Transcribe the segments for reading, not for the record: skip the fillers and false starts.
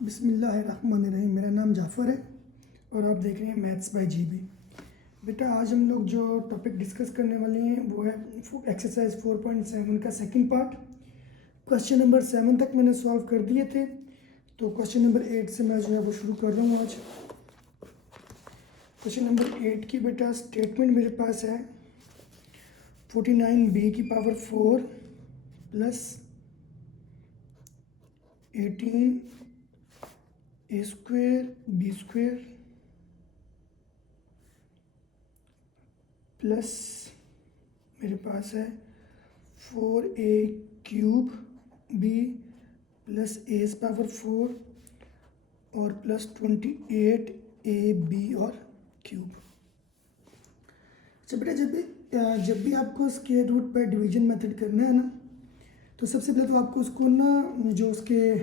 बिस्मिल्लाहिर्रहमानिर्रहीम। मेरा नाम जाफ़र है और आप देख रहे हैं मैथ्स बाय जीबी। बेटा आज हम लोग जो टॉपिक डिस्कस करने वाले हैं वो है एक्सरसाइज 4.7 का सेकंड पार्ट। क्वेश्चन नंबर 7 तक मैंने सॉल्व कर दिए थे, तो क्वेश्चन नंबर 8 से मैं जो है वो शुरू कर रहा हूँ आज। क्वेश्चन नंबर 8 की बेटा स्टेटमेंट मेरे पास है 49b की power 4 plus 18 a square b square plus मेरे पास है 4a cube b plus a power 4 और प्लस 28ab और क्यूब। अच्छा बेटा, जब भी आपको स्क्वायर रूट पर डिवीजन मेथड करना है ना, तो सबसे पहले तो आपको उसको ना जो उसके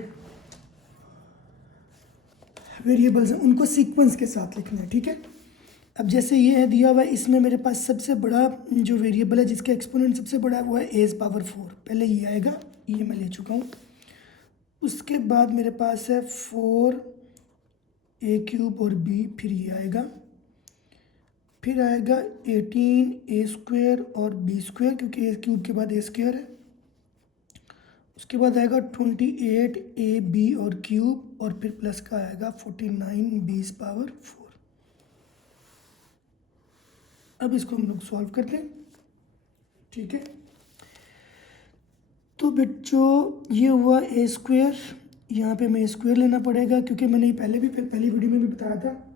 वेरिएबल्स हैं उनको सीक्वेंस के साथ लिखना है, ठीक है। अब जैसे ये है दिया हुआ है, इसमें मेरे पास सबसे बड़ा जो वेरिएबल है जिसका एक्सपोनेंट सबसे बड़ा है वो है a पावर 4। पहले ये आएगा, ये मैं ले चुका हूँ। उसके बाद मेरे पास है 4a क्यूब और b, फिर ये आएगा, फिर आएगा 18a स्क्वायर और b स्क्वायर, क्योंकि a क्यूब के बाद a स्क्वायर है। उसके बाद आएगा 28ab और क्यूब, और फिर प्लस का आएगा 49b पावर 4। अब इसको हम लोग सॉल्व करते हैं, ठीक है। तो बच्चों ये हुआ a स्क्वायर, यहाँ पे हमें स्क्वायर लेना पड़ेगा क्योंकि मैंने पहले भी पहली वीडियो में भी बताया था।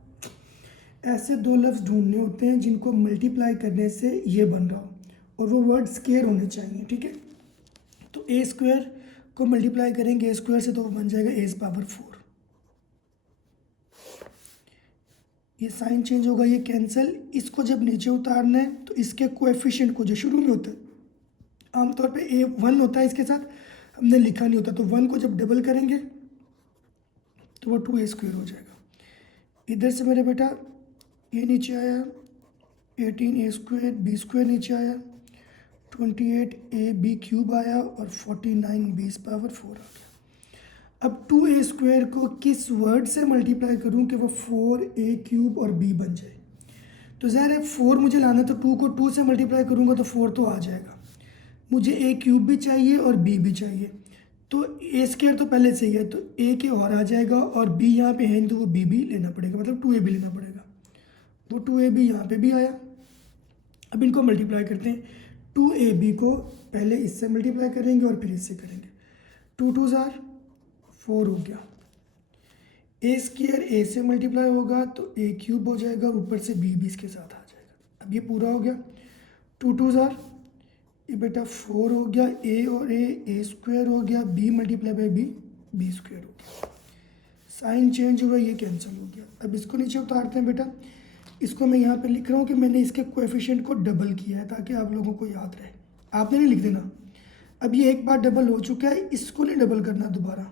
ऐसे दो लफ्ज़ ढूंढने होते हैं जिनको मल्टीप्लाई करने से ये बन रहा हो और वो वर्ड स्क्वायर होने चाहिए, ठीक है। तो a स्क्वायर को मल्टीप्लाई करेंगे a स्क्वायर से तो वो बन जाएगा a पावर 4। ये साइन चेंज होगा, ये कैंसिल। इसको जब नीचे उतारना है तो इसके कोएफिशिएंट को जो शुरू में होता है, आमतौर पे a 1 होता है, इसके साथ हमने लिखा नहीं होता, तो 1 को जब डबल करेंगे तो वो 2a स्क्वायर हो जाएगा। इधर से मेरे बेटा ये नीचे आया, 18a स्क्वायर b स्क्वायर नीचे आया, 28ab क्यूब आया और 49b पावर 4 आ गया। अब 2a स्क्वायर को किस वर्ड से मल्टीप्लाई करूं कि वो 4a क्यूब और b बन जाए। तो ज़ाहिर है 4 मुझे लाना, तो 2 को 2 से मल्टीप्लाई करूंगा तो 4 तो आ जाएगा। मुझे a क्यूब भी चाहिए और b भी चाहिए, तो a स्क्वायर तो पहले से ही है, तो a के और आ जाएगा, और b यहाँ पे है तो वो b भी लेना पड़ेगा, मतलब 2a भी लेना पड़ेगा। वो 2ab यहाँ पे भी आया। अब इनको मल्टीप्लाई करते हैं। 2ab को पहले इससे मल्टीप्लाई करेंगे और फिर इससे करेंगे। 2 2 ज़ार 4 हो गया। a स्क्वायर a से मल्टीप्लाई होगा तो a क्यूब हो जाएगा, और ऊपर से b भी इसके साथ आ जाएगा। अब ये पूरा हो गया। 2 2 ज़ार, ये बेटा 4 हो गया, a और a स्क्वायर हो गया, b multiply by b square हो गया। साइन चेंज हुआ, ये कैंसिल हो गया। अब इसको नीचे उतारते हैं बेटा। इसको मैं यहाँ पे लिख रहा हूँ कि मैंने इसके कोएफिशिएंट को डबल किया है ताकि आप लोगों को याद रहे। आपने नहीं लिख देना। अब ये एक बार डबल हो चुका है, इसको नहीं डबल करना दोबारा,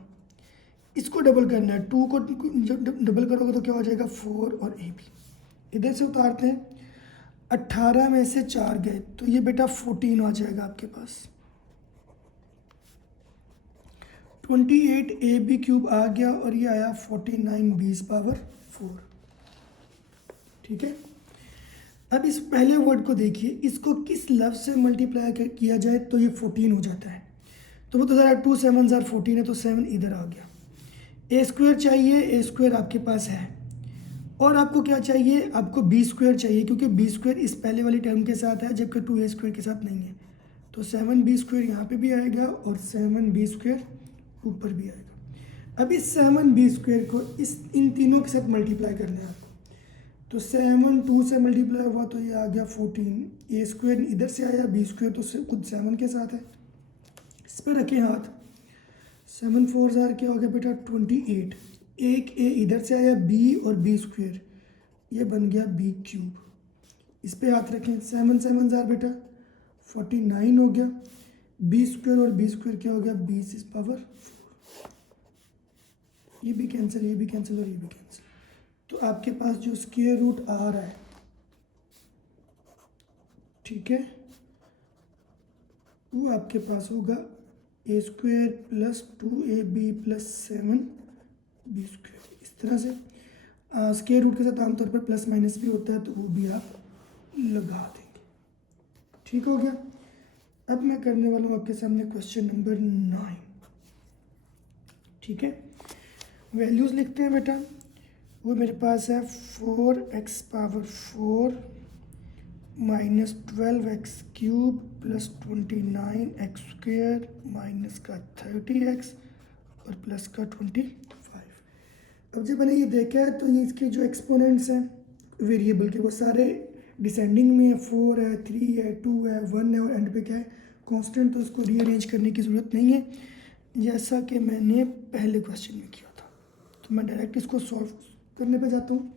इसको डबल करना है। 2 को जब डबल करोगे तो क्या हो जाएगा 4 और a भी। इधर से उतारते हैं, 18 में से 4 गए तो ये बेटा 14 आ जाएगा आपके पास। 28ab क्यूब आ गया और ये आया 49b पावर 4, ठीक है। अब इस पहले वर्ड को देखिए, इसको किस लफ्ज़ से मल्टीप्लाई किया जाए तो ये 14 हो जाता है। तो वो तो ज़रा 2 7 ज़ार 14 है, तो 7 इधर आ गया। a स्क्वायर चाहिए, a स्क्वायर आपके पास है, और आपको क्या चाहिए, आपको b स्क्वायर चाहिए, क्योंकि b स्क्वायर इस पहले वाली टर्म के साथ है जबकि 2a स्क्वायर के साथ नहीं है। तो 7b स्क्वायर यहाँ पे भी आएगा और 7b स्क्वायर ऊपर भी आएगा। अब इस 7b स्क्वायर को इन तीनों के साथ मल्टीप्लाई करना है आपको। तो 7 2 से मल्टीप्लाई हुआ तो ये आ गया 14। a स्क्वायर इधर से आया, b स्क्वायर तो खुद 7 के साथ है। इस पर रखें हाथ, 7 4 ज़ार क्या हो गया बेटा 28। एक a इधर से आया b और b स्क्वायर, ये बन गया b क्यूब। इस पे हाथ रखें, 7 7 ज़ार बेटा 49 हो गया। b स्क्वायर और b स्क्वायर क्या हो गया 20 पावर 4। ये भी कैंसिल, ये भी कैंसिल और ये भी कैंसिल। तो आपके पास जो स्क्वायर रूट आ रहा है, ठीक है, वो आपके पास होगा a square plus 2ab plus 7 B square. इस तरह से स्क्वायर रूट के साथ आमतौर पर प्लस माइनस भी होता है, तो वो भी आप लगा देंगे। ठीक हो गया। अब मैं करने वाला हूँ आपके सामने क्वेश्चन नंबर 9। ठीक है, वैल्यूज़ लिखते हैं बेटा। वो मेरे पास है 4x⁴ minus 12x³ plus 29x² minus का 30x और प्लस का 25। अब जब मैंने ये देखा है तो ये इसके जो एक्सपोनेंट्स हैं वेरिएबल के, वो सारे डिसेंडिंग में है। 4 है, 3 है, 2 है, 1 है और एंड पे क्या है, कांस्टेंट। तो उसको रीअरेंज करने की ज़रूरत नहीं है, जैसा कि मैंने पहले क्वेश्चन में किया था। तो मैं डायरेक्ट इसको सॉल्व करने पे जाता हूँ।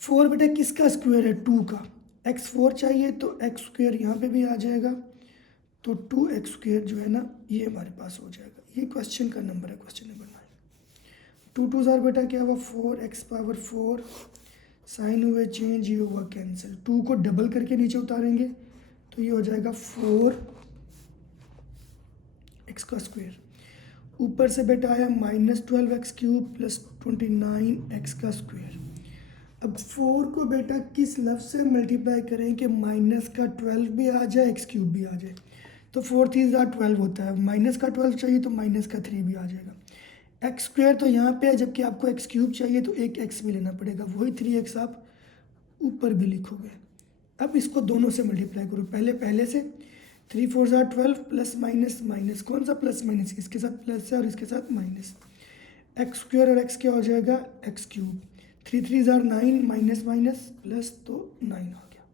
4 बेटा किसका स्क्वायर है, 2 का। x4 चाहिए तो x² यहाँ पे भी आ जाएगा, तो 2x² जो है ना ये हमारे पास हो जाएगा। ये क्वेश्चन का नंबर है, क्वेश्चन नंबर 9। 2 2 ज़ार बेटा क्या हुआ, 4x⁴ साइन हुए चेंज, ये हुआ कैंसिल। 2 को डबल करके नीचे उतारेंगे तो ये हो जाएगा 4x²। ऊपर से बेटा आया -12x³ प्लस 29x²। अब 4 को बेटा किस लफ्ज़ से मल्टीप्लाई करें कि -12 भी आ जाए, x³ भी आ जाए। तो 4 3 ज़ार 12 होता है, -12 चाहिए तो -3 भी आ जाएगा। x² तो यहाँ पे है, जबकि आपको x³ चाहिए तो एक x भी लेना पड़ेगा, वही 3x आप ऊपर भी लिखोगे। अब इसको दोनों से मल्टीप्लाई करो, पहले से 3 4 ज़ार 12 प्लस माइनस माइनस, कौन सा प्लस माइनस, इसके साथ प्लस है और इसके साथ माइनस। x² और x क्या हो जाएगा, x³। 3 3 ज़ार 9 माइनस माइनस प्लस, तो 9 आ गया।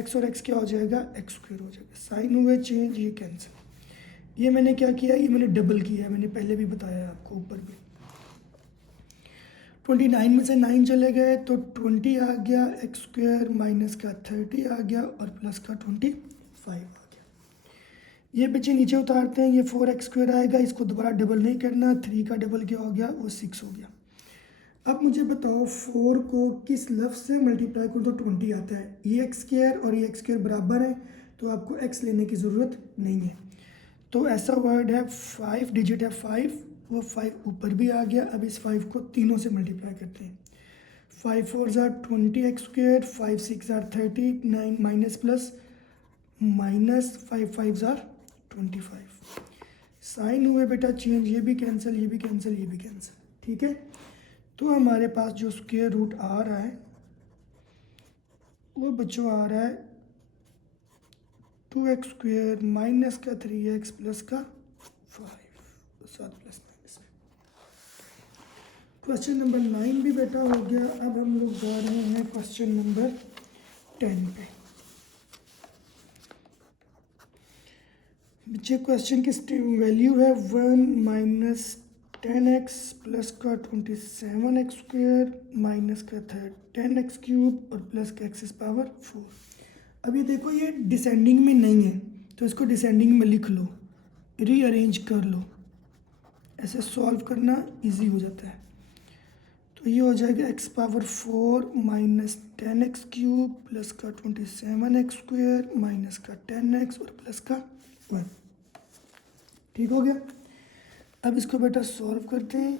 x और x क्या हो जाएगा, x² हो जाएगा। साइन हुए चेंज, ये कैंसिल। ये मैंने क्या किया, ये मैंने डबल किया है, मैंने पहले भी बताया है आपको ऊपर भी। 29 में से 9 चले गए तो 20 आ गया, x² माइनस का 30 आ गया और प्लस का 25 आ गया। ये बच्चे नीचे उतारते हैं, ये 4x² आएगा, इसको दोबारा डबल नहीं करना। 3 का डबल क्या हो गया, वो 6 हो गया। अब मुझे बताओ 4 को किस लफ्ज़ से मल्टीप्लाई करो तो 20 आता है। ये x² और ये x² बराबर है, तो आपको x लेने की ज़रूरत नहीं है। तो ऐसा वर्ड है, 5 डिजिट है 5, वो 5 ऊपर भी आ गया। अब इस 5 को तीनों से मल्टीप्लाई करते हैं। 5 4 ज़ार 20x², 5 6 ज़ार 30, 9 माइनस प्लस माइनस, 5 5 ज़ार 25। साइन हुए बेटा चेंज, ये भी कैंसिल, ये भी कैंसिल, ये भी कैंसिल। ठीक है, तो हमारे पास जो स्क्वायर रूट आ रहा है वो बच्चों आ रहा है 2x² माइनस का 3x प्लस का 5, 7 प्लस माइनस। क्वेश्चन नंबर 9 भी बेटा हो गया। अब हम लोग जा रहे हैं क्वेश्चन नंबर 10 पे। बच्चे क्वेश्चन की वैल्यू है 1 माइनस 10x प्लस का 27x² माइनस का 10x³ और प्लस का x⁴। अब ये देखो, ये डिसेंडिंग में नहीं है तो इसको डिसेंडिंग में लिख लो, रीअरेंज कर लो, ऐसे सॉल्व करना इजी हो जाता है। तो ये हो जाएगा x⁴ माइनस 10x³ प्लस का 27x² माइनस का 10x और प्लस का 1। ठीक हो गया। अब इसको बेटा सॉल्व करते हैं।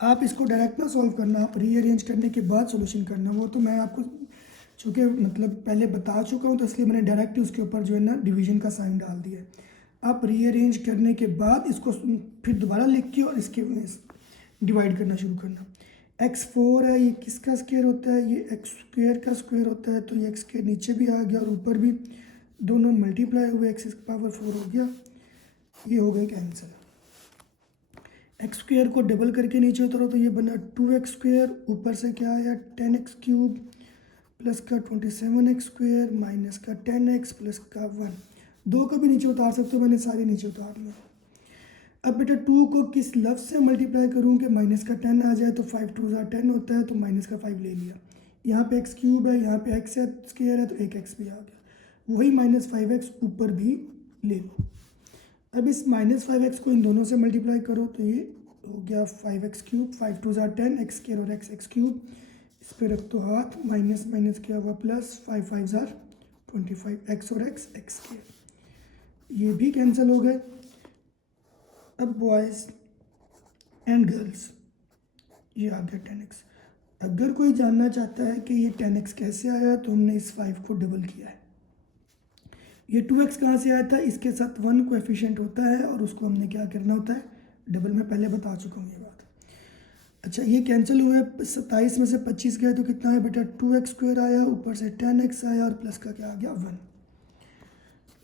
आप इसको डायरेक्ट ना सॉल्व करना, आप रीअरेंज करने के बाद सॉल्यूशन करना। वो तो मैं आपको चूँकि मतलब पहले बता चुका हूँ, तो इसलिए मैंने डायरेक्ट उसके ऊपर जो है ना डिवीजन का साइन डाल दिया है। आप रीअरेंज करने के बाद इसको फिर दोबारा लिख के और इसके डिवाइड करना शुरू करना। x4 है, ये किसका स्क्वायर होता है, ये x² का स्क्वायर होता है, तो ये x के नीचे भी आ गया और ऊपर भी, दोनों मल्टीप्लाई हुए, x⁴ हो गया, ये हो गए कैंसिल। x² को डबल करके नीचे उतारो तो ये बना 2x², ऊपर से क्या आया 10x³ प्लस का 27x² माइनस का 10x प्लस का 1। 2 को भी नीचे उतार सकते हो, मैंने सारे नीचे उतार लिया। अब बेटा 2 को किस लफ्ज़ से मल्टीप्लाई करूँ कि माइनस का 10 आ जाए, तो 5 2 ज़ार 10 होता है, तो माइनस का 5 ले लिया। यहाँ पे x³ है, यहाँ पे x² है, तो एक x भी आ गया। वही -5x ऊपर भी ले लो। अब इस -5x को इन दोनों से मल्टीप्लाई करो तो ये हो गया 5x³, 5 2 ज़ार 10, x² और x³ इस पर रख दो हाथ, माइनस माइनस क्या हुआ प्लस, 5 5 ज़ार 25, x और x, x², ये भी कैंसिल हो गए। अब बॉयज़ एंड गर्ल्स, ये आ गया 10x। अगर कोई जानना चाहता है कि ये 10x कैसे आया, तो हमने इस 5 को डबल किया है। ये 2x कहाँ से आया था, इसके साथ 1 कोएफिशिएंट होता है और उसको हमने क्या करना होता है, डबल। मैं पहले बता चुका हूँ ये बात। अच्छा, ये कैंसिल हुए, 27 में से 25 गए तो कितना है बेटा, 2x² आया, ऊपर से 10x आया और प्लस का क्या आ गया, 1।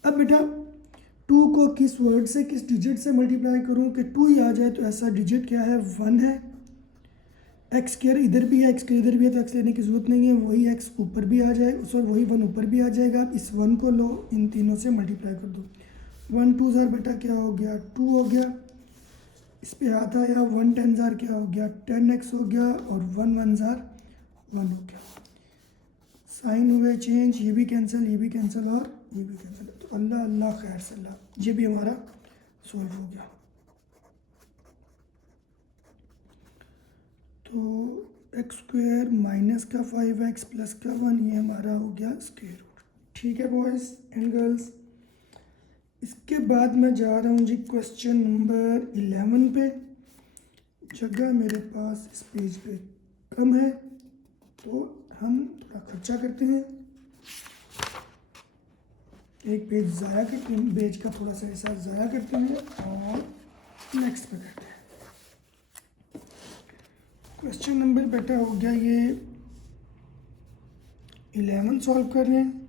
अब बेटा 2 को किस वर्ड से, किस डिजिट से मल्टीप्लाई करूँ कि 2 ही आ जाए, तो ऐसा डिजिट क्या है, 1 है। x² इधर भी है, x² इधर भी है, तो x लेने की जरूरत नहीं है, वही x ऊपर भी आ जाए, उस वही 1 ऊपर भी आ जाएगा। आप इस 1 को लो, इन तीनों से मल्टीप्लाई कर दो। 1 2 ज़ार बेटा क्या हो गया, 2 हो गया। इस पे हाथ आया, 1 10 ज़ार क्या हो गया, 10x हो गया, और 1 1 ज़ार 1 हो गया। साइन हुए चेंज, ये भी कैंसिल, ये भी कैंसिल और ये भी कैंसिल। तो अल्लाह अल्लाह खैर सल्ला, ये भी हमारा सॉल्व हो गया। तो x² माइनस का 5x प्लस का 1, ये हमारा हो गया स्क्वायर रूट। ठीक है बॉयज़ एंड गर्ल्स। इसके बाद मैं जा रहा हूँ जी क्वेश्चन नंबर 11 पे। जगह मेरे पास इस पेज पे कम है, तो हम थोड़ा खर्चा करते हैं, एक पेज ज़ाया करते हैं, पेज का थोड़ा सा हिस्सा ज़ाया करते हैं और नेक्स्ट पे करते हैं। क्वेश्चन नंबर बेटा हो गया ये 11 सॉल्व कर रहे हैं।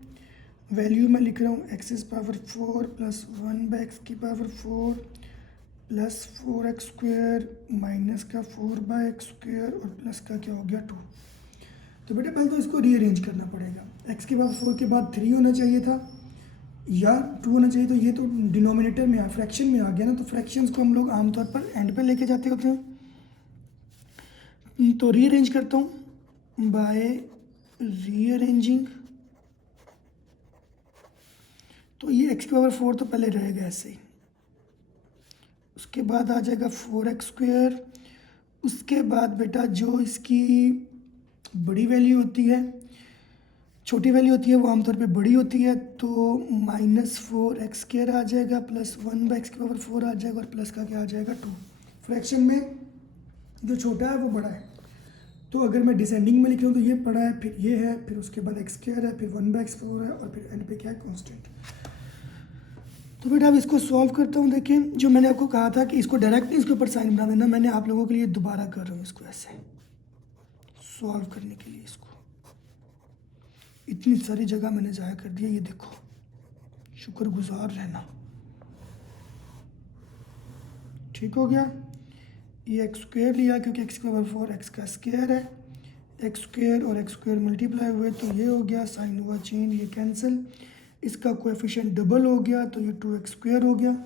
वैल्यू में लिख रहा हूँ x⁴ plus 1/x⁴ plus 4x² minus का 4/x² और प्लस का क्या हो गया 2। तो बेटा पहले तो इसको रीअरेंज करना पड़ेगा। x⁴ के बाद 3 होना चाहिए था या 2 होना चाहिए, तो ये तो डिनोमिनेटर में फ्रैक्शन में आ गया ना, तो फ्रैक्शंस को हम लोग आमतौर पर एंड पे लेके जाते होते हैं। तो रीअरेंज करता हूँ बाय रीअरेंजिंग। तो ये x⁴ तो पहले रहेगा ऐसे ही, उसके बाद आ जाएगा 4x²। उसके बाद बेटा जो इसकी बड़ी वैल्यू होती है, छोटी वैल्यू होती है, वो आमतौर पे बड़ी होती है, तो -4x² आ जाएगा, प्लस 1/x⁴ आ जाएगा और प्लस का क्या आ जाएगा 2। फ्रैक्शन में जो छोटा है वो बड़ा है, तो अगर मैं डिसेंडिंग में लिख रहा हूँ तो ये बड़ा है, फिर ये है, फिर उसके बाद x² है, फिर 1/x⁴ है और फिर एंड पे क्या है, कांस्टेंट। तो बेटा अब इसको सॉल्व करता हूँ। देखें, जो मैंने आपको कहा था कि इसको डायरेक्टली इसके ऊपर साइन बना देना, मैंने आप लोगों के लिए दोबारा कर रहा हूँ इसको ऐसे सॉल्व करने के लिए। इसको इतनी सारी जगह मैंने ज़ाया कर दिया, ये देखो, शुक्रगुजार रहना। ठीक हो गया। ये x² लिया क्योंकि x⁴ x का स्क्वायर है, x² और x² मल्टीप्लाई हुए तो ये हो गया, साइन हुआ चेंज, ये कैंसिल, इसका कोएफिशिएंट डबल हो गया तो ये 2x² हो गया।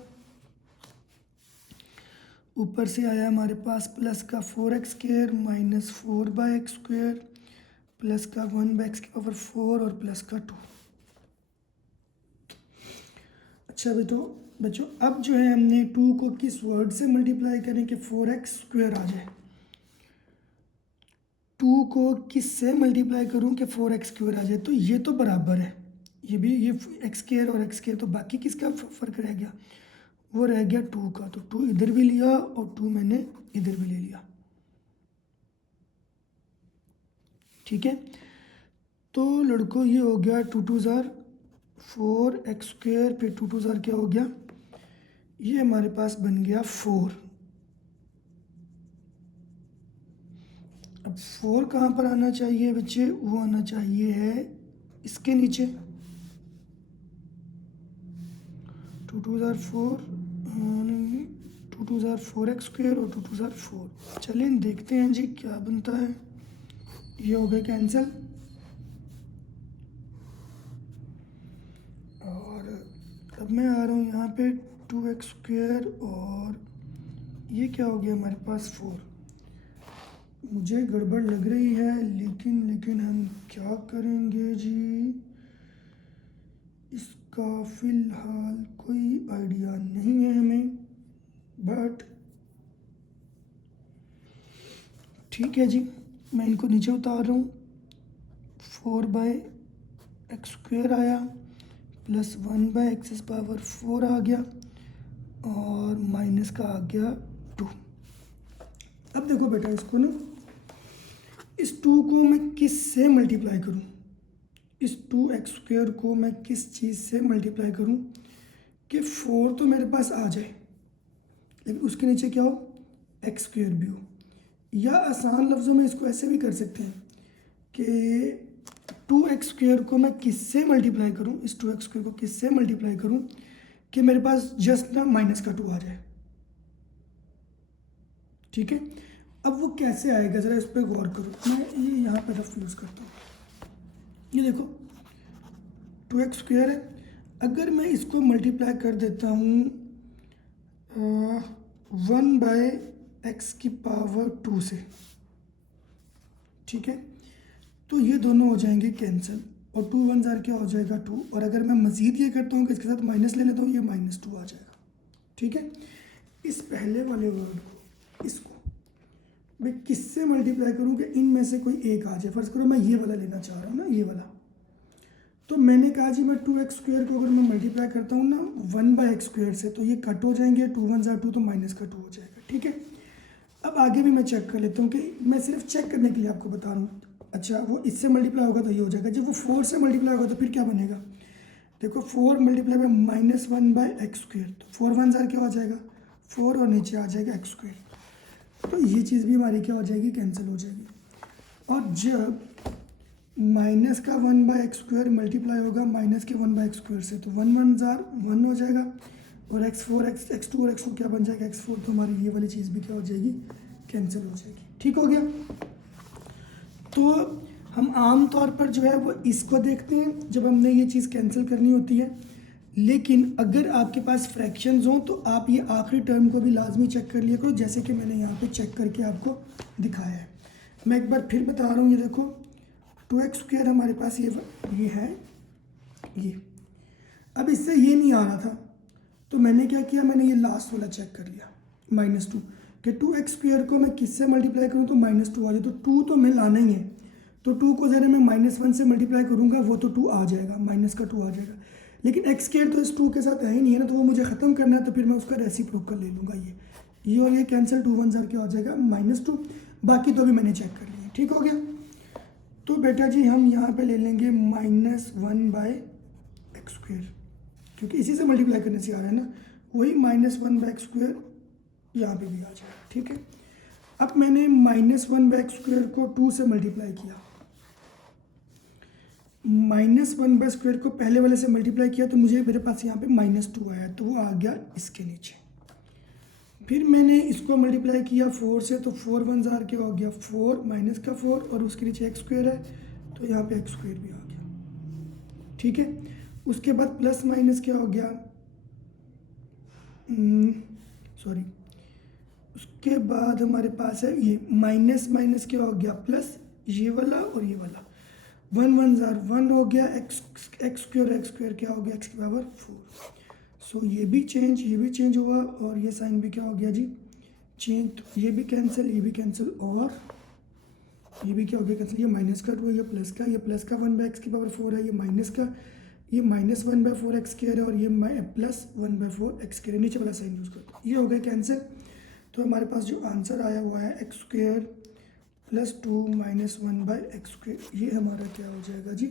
ऊपर से आया हमारे पास प्लस का 4x² माइनस 4/x² प्लस का 1/x⁴ और प्लस का 2। अच्छा बच्चों अब जो है हमने 2 को किस वर्ड से मल्टीप्लाई करें कि 4x² आ जाए। 2 को किस से मल्टीप्लाई करूं कि 4x² आ जाए, तो ये तो बराबर है, ये भी, ये x² और x², तो बाकी किसका फ़र्क रह गया, वो रह गया 2 का। तो 2 इधर भी लिया और 2 मैंने इधर भी ले लिया। ठीक है, तो लड़कों ये हो गया 2 2 ज़ार 4x², फिर 2 2 ज़ार क्या हो गया, ये हमारे पास बन गया 4। अब 4 कहाँ पर आना चाहिए बच्चे, वो आना चाहिए है इसके नीचे। 2 2 ज़ार 4, 2 2 ज़ार 4x² और 2 2 ज़ार 4। चलिए देखते हैं जी क्या बनता है। ये हो गया कैंसिल, और अब मैं आ रहा हूँ यहाँ पे 2x² और ये क्या हो गया हमारे पास 4। मुझे गड़बड़ लग रही है, लेकिन हम क्या करेंगे जी, इसका फ़िलहाल कोई आइडिया नहीं है हमें, बट ठीक है जी, मैं इनको नीचे उतार रहा हूँ। 4/x² आया प्लस 1/x⁴ आ गया, और माइनस का आ गया 2। अब देखो बेटा इसको ना, इस 2 को मैं किस से मल्टीप्लाई करूं, इस 2x² को मैं किस चीज़ से मल्टीप्लाई करूं कि 4 तो मेरे पास आ जाए लेकिन उसके नीचे क्या हो, x² भी हो। या आसान लफ्ज़ों में इसको ऐसे भी कर सकते हैं कि 2x² को मैं किससे मल्टीप्लाई करूं, इस 2x² को किससे मल्टीप्लाई करूं कि मेरे पास जस्ट ना माइनस का 2 आ जाए। ठीक है, अब वो कैसे आएगा ज़रा इस पर गौर करो। मैं ये यहाँ पर रफ यूज़ करता हूँ। ये देखो 2x² है, अगर मैं इसको मल्टीप्लाई कर देता हूँ 1/x² से, ठीक है, तो ये दोनों हो जाएंगे कैंसिल और 2 1 ज़ार क्या हो जाएगा 2। और अगर मैं मज़ीद ये करता हूँ कि इसके साथ माइनस ले लेता हूँ, ये -2 आ जाएगा। ठीक है, इस पहले वाले वर्ड को, इसको मैं किससे मल्टीप्लाई करूँ कि इनमें से कोई एक आ जाए। फ़र्ज़ करो मैं ये वाला लेना चाह रहा हूँ ना, ये वाला, तो मैंने कहा जी मैं 2x² को अगर मैं मल्टीप्लाई करता हूँ ना 1/x² से, तो ये कट हो जाएंगे, 2 1 ज़ार 2 तो -2 हो जाएगा। ठीक है, अब आगे भी मैं चेक कर लेता हूँ कि मैं सिर्फ चेक करने के लिए आपको बता रहा हूँ। अच्छा, वो इससे मल्टीप्लाई होगा तो ये हो जाएगा, जब वो 4 से मल्टीप्लाई होगा तो फिर क्या बनेगा, देखो 4 मल्टीप्लाई बाय -1/x², तो 4 1 ज़ार क्या हो जाएगा 4 और नीचे आ जाएगा x², तो ये चीज़ भी हमारी क्या हो जाएगी, कैंसिल हो जाएगी। और जब माइनस का 1/x² मल्टीप्लाई होगा माइनस के 1/x² से, तो 1 1 ज़ार 1 हो जाएगा और x4 x2 और x2 क्या बन जाएगा x4, तो हमारी ये वाली चीज़ भी क्या हो जाएगी, कैंसिल हो जाएगी। ठीक हो गया। तो हम आम तौर पर जो है वो इसको देखते हैं जब हमने ये चीज़ कैंसिल करनी होती है, लेकिन अगर आपके पास फ्रैक्शंस हों तो आप ये आखिरी टर्म को भी लाजमी चेक कर लिया करो, जैसे कि मैंने यहाँ पे चेक करके आपको दिखाया है। मैं एक बार फिर बता रहा हूँ, ये देखो 2x² हमारे पास ये है, ये अब इससे ये नहीं आ रहा था तो मैंने क्या किया, मैंने ये लास्ट वाला चेक कर लिया -2 कि 2x² को मैं किससे मल्टीप्लाई करूँ तो -2 आ जाए, तो 2 तो मैं लाना ही है, तो 2 को ज़रा मैं -1 से मल्टीप्लाई करूँगा वो तो 2 आ जाएगा, माइनस का 2 आ जाएगा, लेकिन x² तो इस 2 के साथ है ही नहीं है ना, तो वो मुझे ख़त्म करना है, तो फिर मैं उसका रेसिप्रोकल ले लूँगा, ये और ये कैंसिल, 2 1 ज़ार क्या हो जाएगा -2, बाकी तो भी मैंने चेक कर लिया। ठीक हो गया। तो बेटा जी हम यहाँ पे ले लेंगे -1/x², क्योंकि इसी से मल्टीप्लाई करने से आ रहा है ना, वही -1/x² यहाँ पे भी आ जाएगा। ठीक है, अब मैंने -1/x² को 2 से मल्टीप्लाई किया, -1/² को पहले वाले से मल्टीप्लाई किया तो मुझे मेरे पास यहाँ पे -2 आया, तो वो आ गया इसके नीचे। फिर मैंने इसको मल्टीप्लाई किया 4 से, तो 4 1 ज़ार क्या हो गया 4 माइनस का 4 और उसके नीचे x² है, तो यहाँ पे x² भी आ गया। ठीक है, उसके बाद प्लस माइनस क्या हो गया, सॉरी, उसके बाद हमारे पास है ये माइनस माइनस क्या हो गया प्लस, ये वाला और ये वाला, 1 1 ज़ार 1 हो गया, x² क्या हो गया x⁴। सो ये भी चेंज हुआ और ये साइन भी क्या हो गया जी चेंज, तो ये भी कैंसिल, ये भी कैंसिल और ये भी क्या हो गया कैंसिल, ये माइनस का 2 है, ये प्लस का 1/x⁴ है, ये माइनस का, ये -1/4x² है और ये प्लस 1/4x², नीचे वाला साइन यूज़ करते हैं, ये हो गया कैंसिल। तो हमारे पास जो आंसर आया हुआ है x² + 2 - 1/x², ये हमारा क्या हो जाएगा जी,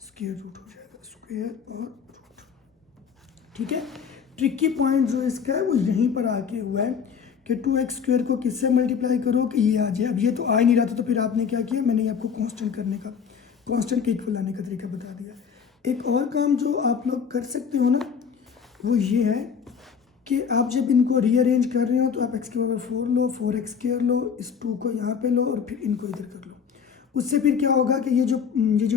स्क्वायर रूट हो जाएगा, स्क्वायर और रूट। ठीक है, ट्रिकी पॉइंट जो इसका है वो यहीं पर आके हुआ है कि 2x² को किससे मल्टीप्लाई करो कि ये आ जाए। अब ये तो आ ही नहीं रहा था, तो फिर आपने क्या किया, मैंने आपको कांस्टेंट करने का, कांस्टेंट के इक्वल लाने का तरीका बता दिया। एक और काम जो आप लोग कर सकते हो ना, वो ये है कि आप जब इनको रीअरेंज कर रहे हो तो आप x⁴ लो, 4x² लो, इस 2 को यहाँ पे लो और फिर इनको इधर कर लो। उससे फिर क्या होगा कि ये जो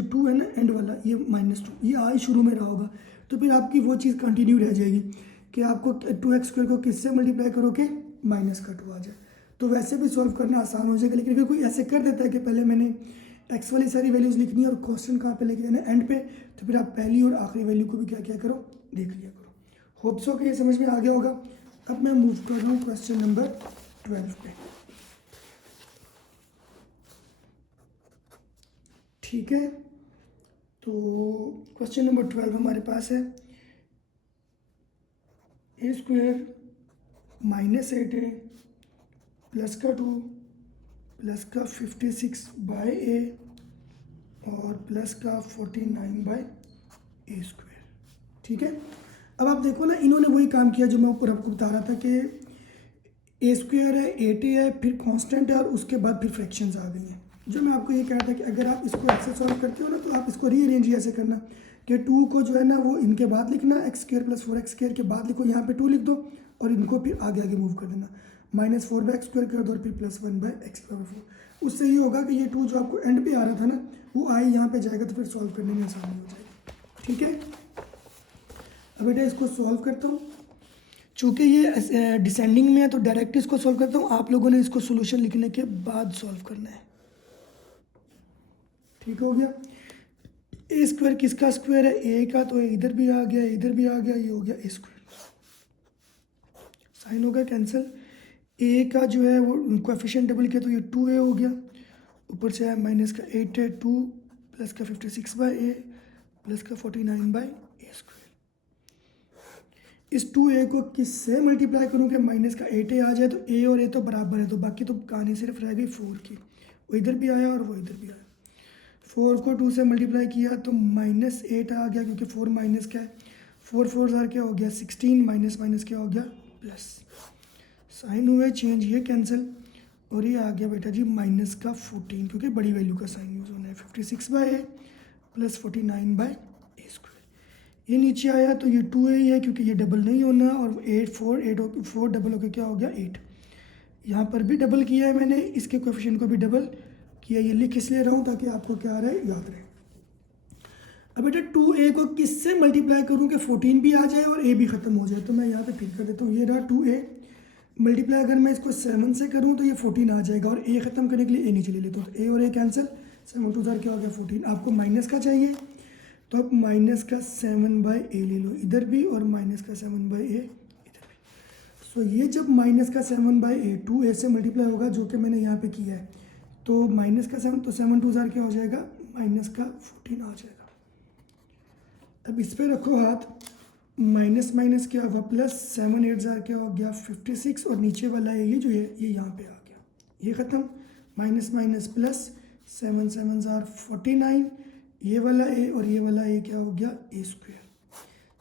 2 है ना एंड वाला, ये -2 ये आ ही शुरू में रहा होगा, तो फिर आपकी वो चीज़ कंटिन्यू रह जाएगी कि आपको 2x² को किससे मल्टीप्लाई करो कि -2 आ जाए। तो वैसे भी सॉल्व करना आसान हो जाएगा, लेकिन अगर कोई ऐसे कर देता है कि पहले मैंने x वाली सारी वैल्यूज़ लिखनी है और क्वेश्चन कहाँ पे लेके आना एंड पे, तो फिर आप पहली और आखिरी वैल्यू को भी क्या क्या करो, देख लिया करो। होप सो कि ये समझ में आ गया होगा। अब मैं मूव कर रहा हूँ क्वेश्चन नंबर 12 पे। ठीक है, तो क्वेश्चन नंबर 12 हमारे पास है a² -8 है, प्लस का 2, प्लस का 56/a और प्लस का 49/a²। ठीक है, अब आप देखो ना, इन्होंने वही काम किया जो मैं ऊपर आपको बता रहा था कि a² है, 8a है, फिर कांस्टेंट है और उसके बाद फिर फ्रैक्शंस आ गई हैं। जो मैं आपको ये कह रहा था कि अगर आप इसको ऐसे सॉल्व करते हो ना, तो आप इसको रीअरेंज ऐसे करना कि 2 को जो है ना वो इनके बाद लिखना, x² + 4x² के बाद लिखो, यहाँ पे 2 लिख दो और इनको फिर आगे आगे मूव कर देना, -4/x² कर दो और फिर +1/x⁴। उससे ये होगा कि ये 2 जो आपको एंड पे आ रहा था ना, वो आई यहाँ पे जाएगा, तो फिर सॉल्व करने में आसानी हो जाएगी। ठीक है, अब बेटा इसको सॉल्व करता हूँ। चूँकि ये डिसेंडिंग में है तो डायरेक्ट इसको सॉल्व करता हूँ, आप लोगों ने इसको सोल्यूशन लिखने के बाद सॉल्व करना है। ठीक हो गया, a² किसका स्क्वायर है? a का, तो इधर भी आ गया, इधर भी आ गया, ये हो गया a²। साइन हो गया कैंसिल। a का जो है वो कोएफिशिएंट डबल किया तो ये 2a हो गया, ऊपर से है -8 है, 2 प्लस का 56/a प्लस का 49/a²। इस 2a को किससे मल्टीप्लाई करूँ कि -8a आ जाए, तो a और a तो बराबर है, तो बाकी तो कहानी सिर्फ रह गई 4 की। वो इधर भी आया और वो इधर भी आया। 4 को 2 से मल्टीप्लाई किया तो -8 आ गया, क्योंकि 4 माइनस का है, 4 4 ज़ार क्या हो गया 16, माइनस क्या हो गया प्लस। साइन हुए चेंज, ये कैंसिल और ये आ गया बेटा जी -14, क्योंकि बड़ी वैल्यू का साइन यूज़ होना है। 56/a plus 49/a²। ये नीचे आया तो ये 2a ही है, क्योंकि ये डबल नहीं होना, और 4 डबल होकर क्या हो गया 8। यहाँ पर भी डबल किया है मैंने, इसके कोएफिशिएंट को भी डबल किया। ये लिख इसलिए रहा हूँ ताकि आपको क्या आ रहा है याद रहे। अब बेटा 2a को किससे मल्टीप्लाई करूँ कि 14 भी आ जाए और a भी ख़त्म हो जाए, तो मैं यहाँ पे फिर कर देता हूँ। ये रहा 2a मल्टीप्लाई, अगर मैं इसको 7 से करूँ तो ये 14 आ जाएगा, और a ख़त्म करने के लिए a नीचे ले लेता हूँ, तो a और a कैंसिल, 7 2 ज़ार क्या हो गया 14। आपको माइनस का चाहिए तो आप -7/a ले लो इधर भी, और -7/a इधर भी। सो ये जब -7/a 2a से मल्टीप्लाई होगा, जो कि मैंने यहाँ पे किया है, तो -7, तो 7 2 ज़ार क्या हो जाएगा -14 आ जाएगा। अब इस पर रखो हाथ, माइनस क्या होगा प्लस, 7 8 ज़ार क्या हो गया 56, और नीचे वाला है ये जो है ये यहाँ पे आ गया, ये ख़त्म, माइनस प्लस, 7 7 ज़ार 49, ये वाला a और ये वाला a क्या हो गया a²।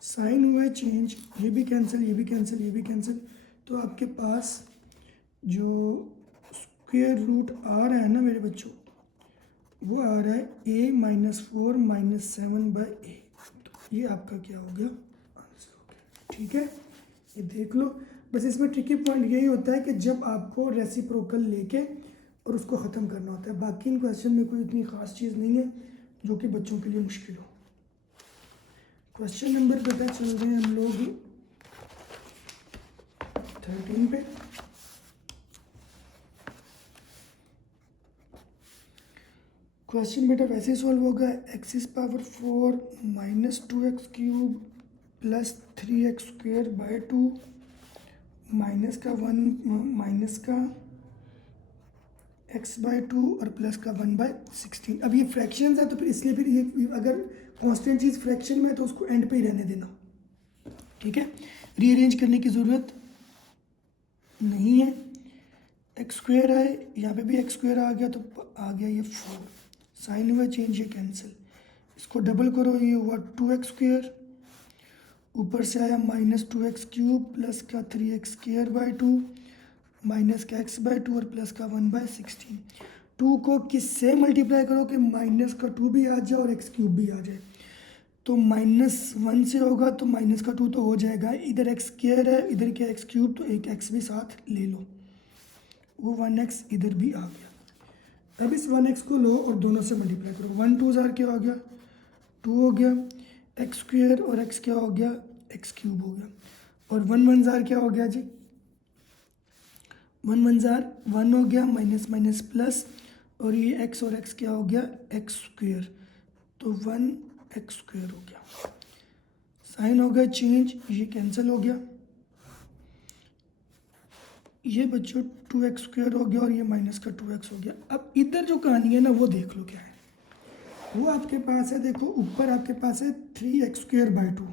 साइन हुए चेंज, ये भी कैंसिल, ये भी कैंसिल, ये भी कैंसिल, तो आपके पास जो स्क्वायर रूट आ रहा है ना मेरे बच्चों, वो आ रहा है a -4 -7/a। तो ये आपका क्या हो गया आंसर हो गया। ठीक है, ये देख लो। बस इसमें ट्रिकी पॉइंट यही होता है कि जब आपको रेसिप्रोकल लेके और उसको ख़त्म करना होता है, बाकी इन क्वेश्चन में कोई इतनी ख़ास चीज़ नहीं है जो कि बच्चों के लिए मुश्किल हो। क्वेश्चन नंबर पता चल रहे हैं हम लोग 13 पे। क्वेश्चन बेटा वैसे ही सॉल्व होगा, x⁴ -2x³ plus 3x²/2 minus का x/2 और प्लस का 1/16। अब ये फ्रैक्शंस है तो फिर इसलिए फिर ये अगर कांस्टेंट चीज़ फ्रैक्शन में है तो उसको एंड पे ही रहने देना। ठीक है, रीअरेंज करने की ज़रूरत नहीं है। x² है, यहाँ पे भी x² आ गया, तो आ गया ये 4। साइन हुआ चेंज, ये कैंसिल, इसको डबल करो, ये हुआ 2x², ऊपर से आया -2x³ प्लस का 3x²/2 माइनस का x/2 और प्लस का 1/16। 2 को किससे मल्टीप्लाई करो कि -2 भी आ जाए और x³ भी आ जाए, तो -1 से होगा तो -2 तो हो जाएगा, इधर x² है, इधर क्या x³, तो एक x भी साथ ले लो, वो 1x इधर भी आ गया। अब इस 1x को लो और दोनों से मल्टीप्लाई करो, 1 2 ज़ार क्या हो गया 2 हो गया, x² और x क्या हो गया x³ हो गया, और 1 1 ज़ार क्या हो गया जी 1 1 ज़ार 1 हो गया, माइनस प्लस, और ये x और x क्या हो गया x², तो 1x² हो गया। साइन हो गया चेंज, ये कैंसिल हो गया, ये बच्चों 2x² हो गया और ये -2x हो गया। अब इधर जो कहानी है ना वो देख लो क्या है, वो आपके पास है, देखो ऊपर आपके पास है 3x²/2,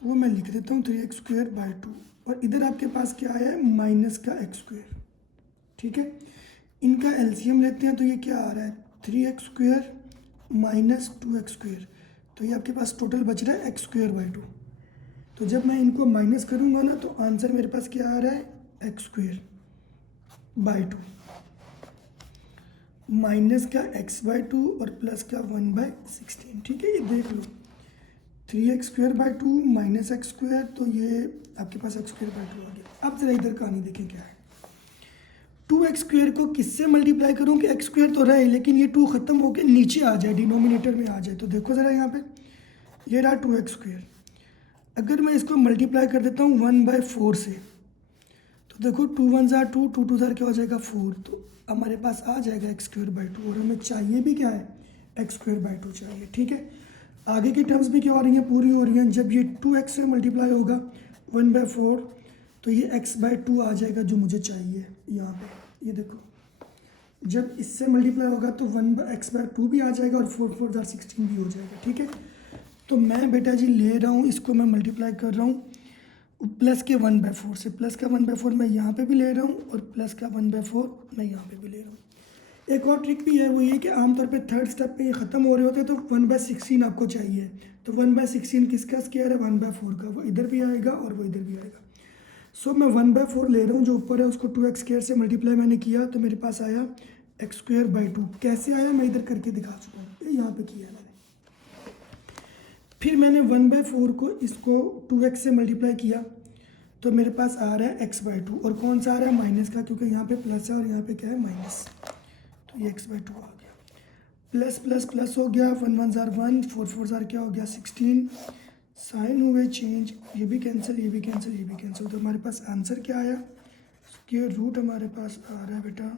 तो वो मैं लिख देता हूँ 3x² और इधर आपके पास क्या आया है माइनस का x²। ठीक है, इनका एलसीएम लेते हैं तो ये क्या आ रहा है 3x² माइनस 2x²। तो ये आपके पास टोटल बच रहा है x²/2। तो जब मैं इनको माइनस करूँगा ना तो आंसर मेरे पास क्या आ रहा है x²/2 माइनस का x/2 और प्लस का 1/16। ठीक है, ये देख लो 3x² माइनस x², तो ये आपके पास x²/2 आ गया। अब जरा इधर कहानी देखें क्या है। 2x² को किससे मल्टीप्लाई करूँ कि x² तो रहे लेकिन ये 2 ख़त्म होकर नीचे आ जाए, डिनोमिनेटर में आ जाए। तो देखो ज़रा यहाँ पे ये रहा 2x²। अगर मैं इसको मल्टीप्लाई कर देता हूँ 1/4 से, तो देखो 2 1 ज़ार 2, 2 2 ज़ार क्या हो जाएगा 4। तो हमारे पास आ जाएगा x²/2 और हमें चाहिए भी क्या है x²/2 चाहिए। ठीक है, आगे की टर्म्स भी क्या हो रही हैं पूरी हो रही हैं। जब ये 2x से मल्टीप्लाई होगा 1/4 तो ये x/2 आ जाएगा जो मुझे चाहिए यहाँ पे। ये देखो जब इससे मल्टीप्लाई होगा तो 1/x/2 भी आ जाएगा और 4 4 ज़ार 16 भी हो जाएगा। ठीक है, तो मैं बेटा जी ले रहा हूँ, इसको मैं मल्टीप्लाई कर रहा हूँ प्लस के 1/4 से। प्लस का 1/4 मैं यहाँ पे भी ले रहा हूँ और प्लस का 1/4 मैं यहाँ पे भी ले रहा हूँ। एक और ट्रिक भी है, वो ये कि आमतौर पे थर्ड स्टेप पे ये ख़त्म हो रहे होते हैं तो 1/16 आपको चाहिए। तो 1/16 किसका स्क्वायर है 1/4 का, वो इधर भी आएगा और वो इधर भी आएगा। सो मैं 1/4 ले रहा हूँ, जो ऊपर है उसको 2x² से मल्टीप्लाई मैंने किया तो मेरे पास आया x²/2। कैसे आया मैं इधर करके दिखा चुका हूँ, यहाँ पे किया मैंने। फिर मैंने 1/4 को इसको 2x से मल्टीप्लाई किया तो मेरे पास आ रहा है x/2 और कौन सा आ रहा है माइनस का, क्योंकि यहाँ पे प्लस है और यहाँ पे क्या है माइनस। तो ये x/2 आ गया। प्लस प्लस प्लस हो गया, 1 1 ज़ार 1, 4 4 ज़ार क्या हो गया 16। साइन हो गए चेंज, ये भी कैंसिल, ये भी कैंसिल, ये भी कैंसिल। तो हमारे पास आंसर क्या आया, स्क्वायर रूट हमारे पास आ रहा है बेटा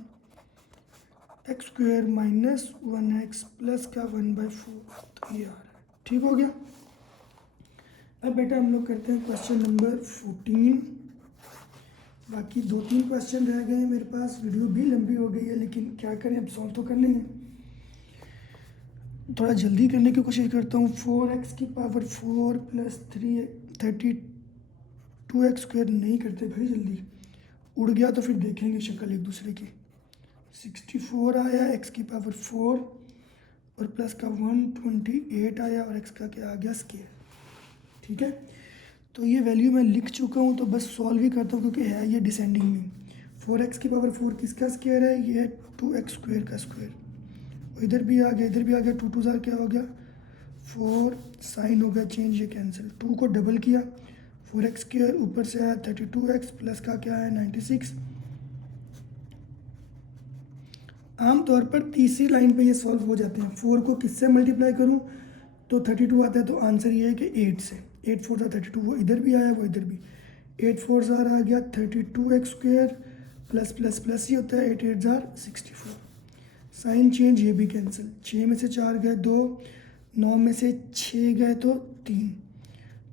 x² माइनस 1x प्लस का 1/4। तो ये आ रहा है। ठीक हो गया। अब बेटा हम लोग करते हैं क्वेश्चन नंबर 14। बाकी 2-3 क्वेश्चन रह गए हैं मेरे पास। वीडियो भी लंबी हो गई है लेकिन क्या करें, अब सॉल्व तो करने हैं। थोड़ा जल्दी करने की कोशिश करता हूँ। 4x⁴ प्लस 32x² नहीं करते भाई जल्दी, उड़ गया तो फिर देखेंगे शक्ल एक दूसरे की। 64 आया x⁴ और प्लस का 128 आया और x का क्या आ गया स्क्वायर। ठीक है, तो ये वैल्यू मैं लिख चुका हूँ तो बस सॉल्व ही करता हूँ क्योंकि है ये डिसेंडिंग में। 4x⁴ किसका स्क्वायर है, ये 2x² का स्क्वायर। और इधर भी आ गया, इधर भी आ गया, 2 2 ज़ार क्या हो गया 4, साइन हो गया चेंज, ये कैंसिल। 2 को डबल किया 4x² ऊपर से आया 32x प्लस का क्या है 96। आमतौर पर तीसरी लाइन पे ये सॉल्व हो जाते हैं। 4 को किससे मल्टीप्लाई करूँ तो 32 आता है, तो आंसर ये है कि 8 से। 8 4 ज़ार 32, वो इधर भी आया वो इधर भी। 8 4 ज़ार आ गया 32x² प्लस प्लस प्लस ही होता है 8 8 ज़ार 64। साइन चेंज, ये भी कैंसिल। 6 में से 4 गए 2, 9 में से 6 गए तो 3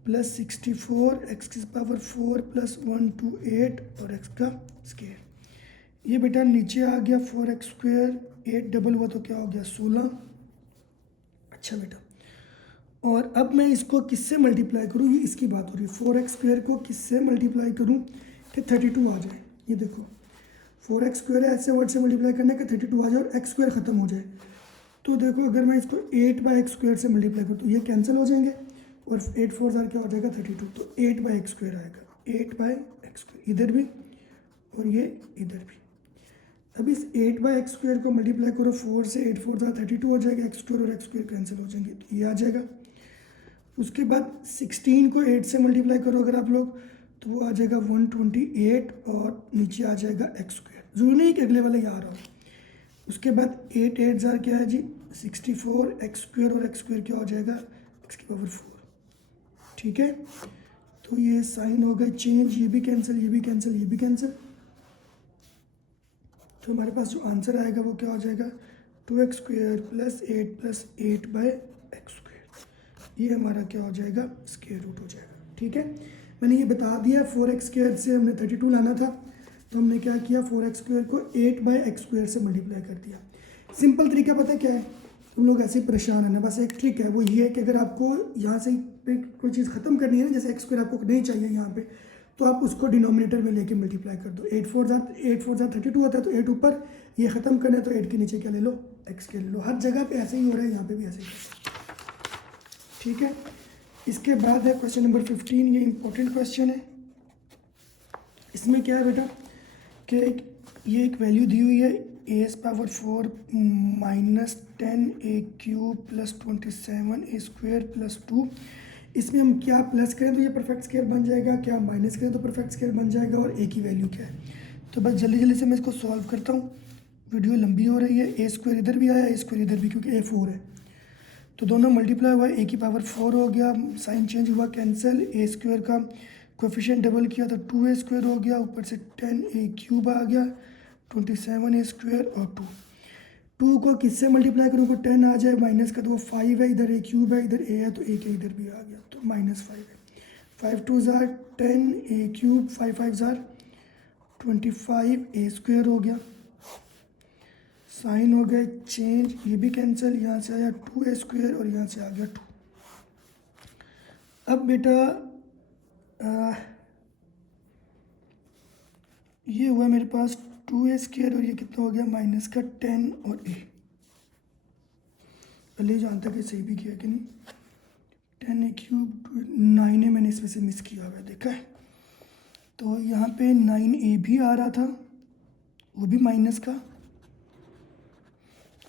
प्लस 64 x⁴ प्लस 128 और x का स्क्वायर। ये बेटा नीचे आ गया 4x², 8 डबल हुआ तो क्या हो गया 16। अच्छा बेटा, और अब मैं इसको किससे मल्टीप्लाई करूँ, ये इसकी बात हो रही है। 4x² को किससे मल्टीप्लाई करूँ कि 32 आ जाए। ये देखो 4x² है, ऐसे वर्ड से मल्टीप्लाई करने का 32 आ जाए और x² ख़त्म हो जाए। तो देखो अगर मैं इसको 8/x² से मल्टीप्लाई करूँ तो ये कैंसिल हो जाएंगे और 8 4 ज़ार क्या हो जाएगा 32। तो 8/x² आएगा, 8/x²। इधर भी और ये इधर भी। अब इस 8/x² को मल्टीप्लाई करो 4 से, 8 4 ज़ार 32 हो जाएगा, x² और x² कैंसिल हो जाएंगे तो ये आ जाएगा। उसके बाद 16 को 8 से मल्टीप्लाई करो अगर आप लोग तो वो आ जाएगा 128 और नीचे आ जाएगा x²। जरूरी नहीं कि अगले वाला ये आ रहा हो। उसके बाद 8 8 ज़ार क्या है जी 64, x² और x² क्या हो जाएगा x⁴। ठीक है, तो ये साइन हो गए चेंज, ये भी कैंसिल, ये भी कैंसिल, ये भी कैंसिल। तो हमारे पास जो आंसर आएगा वो क्या हो जाएगा 2x² प्लस 8 प्लस 8/x²। ये हमारा क्या हो जाएगा स्क्वायर रूट हो जाएगा। ठीक है, मैंने ये बता दिया। 4x² से हमने 32 लाना था तो हमने क्या किया 4x² को 8/x² से मल्टीप्लाई कर दिया। सिंपल तरीका पता है क्या है, तुम लोग ऐसे ही परेशान है ना। बस एक ट्रिक है, वो ये है कि अगर आपको यहाँ से कोई चीज़ ख़त्म करनी है ना, जैसे एक्स स्क्वायर आपको नहीं चाहिए यहाँ पे, तो आप उसको डिनोमिनेटर में लेके मल्टीप्लाई कर दो। 8 4 जार 32 होता है, तो 8 ऊपर, ये ख़त्म करना है तो 8 के नीचे क्या ले लो, एक्स के ले लो। हर जगह पे ऐसे ही हो रहा है, यहाँ पे भी ऐसे ही। ठीक है, इसके बाद है क्वेश्चन नंबर 15। ये इंपॉर्टेंट क्वेश्चन है। इसमें क्या है बेटा कि ये एक वैल्यू दी हुई है a⁴ minus 10a³ plus 27a² plus 2। इसमें हम क्या प्लस करें तो ये परफेक्ट स्क्वायर बन जाएगा, क्या माइनस करें तो परफेक्ट स्क्वायर बन जाएगा, और a की वैल्यू क्या है। तो बस जल्दी जल्दी से मैं इसको सॉल्व करता हूँ, वीडियो लंबी हो रही है। a² इधर भी आया, a² इधर भी, क्योंकि a 4 है तो दोनों मल्टीप्लाई हुआ, a⁴ हो गया, साइन चेंज हुआ, कैंसिल, a² का कोफिशिएंट डबल किया तो 2a² हो गया, ऊपर से 10a³ आ गया, 27a² और 2 को किससे मल्टीप्लाई करूँ को 10 आ जाए, माइनस का तो वो 5 है, इधर a³ है, इधर a है तो a के इधर भी आ गया, तो -5 है। 5 2 जार 10a³, 5 5 जार 25a² हो गया, साइन हो गया चेंज, ये भी कैंसिल, यहाँ से आया 2a² और यहाँ से आ गया 2। अब बेटा ये हुआ मेरे पास 2a² और ये कितना हो गया माइनस का 10 और a। पहले ही जानता कि सही भी किया कि नहीं। 10a³ 9a मैंने इसमें से मिस किया हुआ है, देखा है। तो यहाँ पे 9a भी आ रहा था, वो भी माइनस का,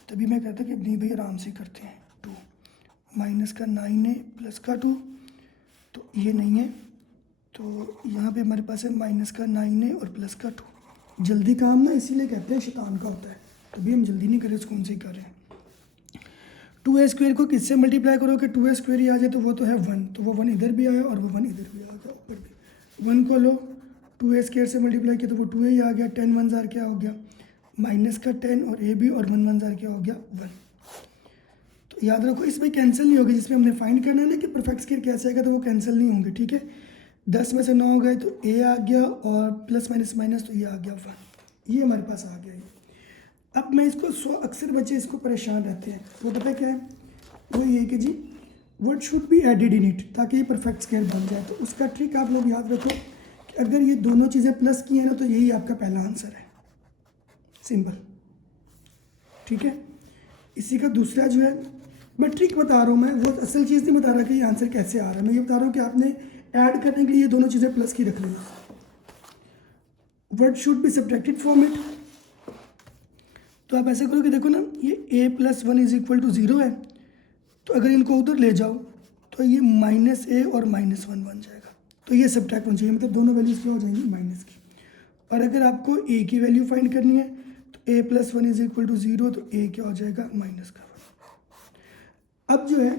तभी मैं कहता कि नहीं भाई आराम से करते हैं। 2 माइनस का 9a प्लस का 2, तो ये नहीं है, तो यहाँ पे हमारे पास है माइनस का 9a और प्लस का 2। जल्दी काम ना इसीलिए कहते हैं शैतान का होता है, तभी हम जल्दी नहीं कर रहे, सुकून से ही कर रहे हैं। 2a² को किससे मल्टीप्लाई करोगे 2a² ही आ जाए, तो वो तो है 1, तो वो 1 इधर भी आया और वो 1 इधर भी आ गया, ऊपर भी 1 को लो 2a² से मल्टीप्लाई किया तो वो 2a ही आ गया। 10 1 जार क्या हो गया माइनस का 10 और a भी, और 1 1 जार क्या हो गया 1। तो याद रखो इसमें कैंसिल नहीं होगी, जिसमें हमने फाइंड करना है ना कि परफेक्ट स्क्वायर कैसे आएगा, तो वो कैंसिल नहीं होंगे। ठीक है, 10 में से 9 हो गए तो a आ गया, और प्लस माइनस माइनस तो ये आ गया 1, ये हमारे पास आ गया ये। अब मैं इसको अक्सर बच्चे इसको परेशान रहते हैं, वो पता क्या है, वो ये कि जी what should be added in it, ताकि ये परफेक्ट स्क्वायर बन जाए। तो उसका ट्रिक आप लोग याद रखो कि अगर ये दोनों चीज़ें प्लस की हैं ना, तो यही आपका पहला आंसर है, सिंपल। ठीक है, इसी का दूसरा जो है, मैं ट्रिक बता रहा हूँ, मैं वो असल चीज़ नहीं बता रहा कि ये आंसर कैसे आ रहा है, मैं ये बता रहा हूँ कि आपने ऐड करने के लिए ये दोनों चीज़ें प्लस की रख लेना। What should be subtracted from it, तो आप ऐसे करो कि देखो ना, ये a + 1 = 0 है, तो अगर इनको उधर ले जाओ तो ये -a और -1 बन जाएगा, तो ये सब्ट्रैक्ट होना चाहिए, मतलब दोनों वैल्यूज़ क्या हो जाएंगी माइनस की। और अगर आपको a की वैल्यू फाइंड करनी है तो a + 1 = 0, तो a क्या हो जाएगा -1। अब जो है,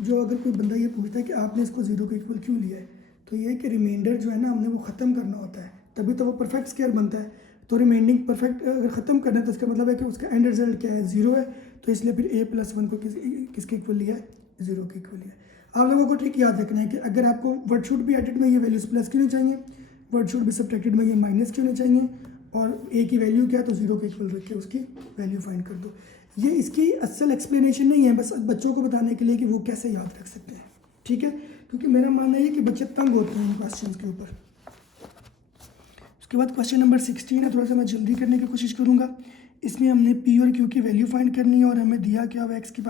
जो अगर कोई बंदा ये पूछता है कि आपने इसको 0 के इक्वल क्यों लिया है, तो ये कि रिमाइंडर जो है ना, हमने वो ख़त्म करना होता है, तभी तो वो परफेक्ट स्क्वायर बनता है। तो रिमाइंडिंग परफेक्ट अगर ख़त्म करना है तो इसका मतलब है कि उसका एंड रिजल्ट क्या है 0 है, तो इसलिए फिर a + 1 को किसके इक्वल लिया है 0 के इक्वल लिया है। आप लोगों को ट्रिक याद रखना है कि अगर आपको व्हाट शुड बी एडेड में ये वैल्यूज प्लस क्यों नहीं चाहिए, व्हाट शुड बी सब्ट्रैक्टेड में ये माइनस क्यों नहीं चाहिए, और a की वैल्यू क्या है तो 0 के इक्वल रख के उसकी वैल्यू फाइंड कर दो। ये इसकी असल एक्सप्लेनेशन नहीं है, बस बच्चों को बताने के लिए कि वो कैसे याद रख सकते हैं। ठीक है, क्योंकि मेरा मानना है कि बच्चे तंग होते हैं इन क्वेश्चन के ऊपर। उसके बाद क्वेश्चन नंबर 16 है, थोड़ा सा मैं जल्दी करने की कोशिश करूँगा। इसमें हमने p और q की वैल्यू फाइंड करनी है, और हमें दिया क्या हुआ x⁴